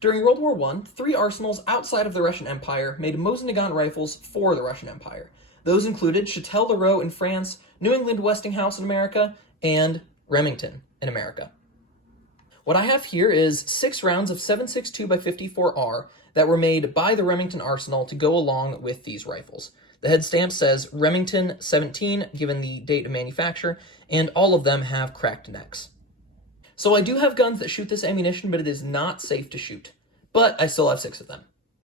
During World War I, three arsenals outside of the Russian Empire made Mosin-Nagant rifles for the Russian Empire. Those included Châtel-Leroux in France, New England Westinghouse in America, and Remington in America. What I have here is 6 rounds of 7.62x54R that were made by the Remington arsenal to go along with these rifles. The head stamp says Remington 17, given the date of manufacture, and all of them have cracked necks. So I do have guns that shoot this ammunition, but it is not safe to shoot. But I still have 6 of them.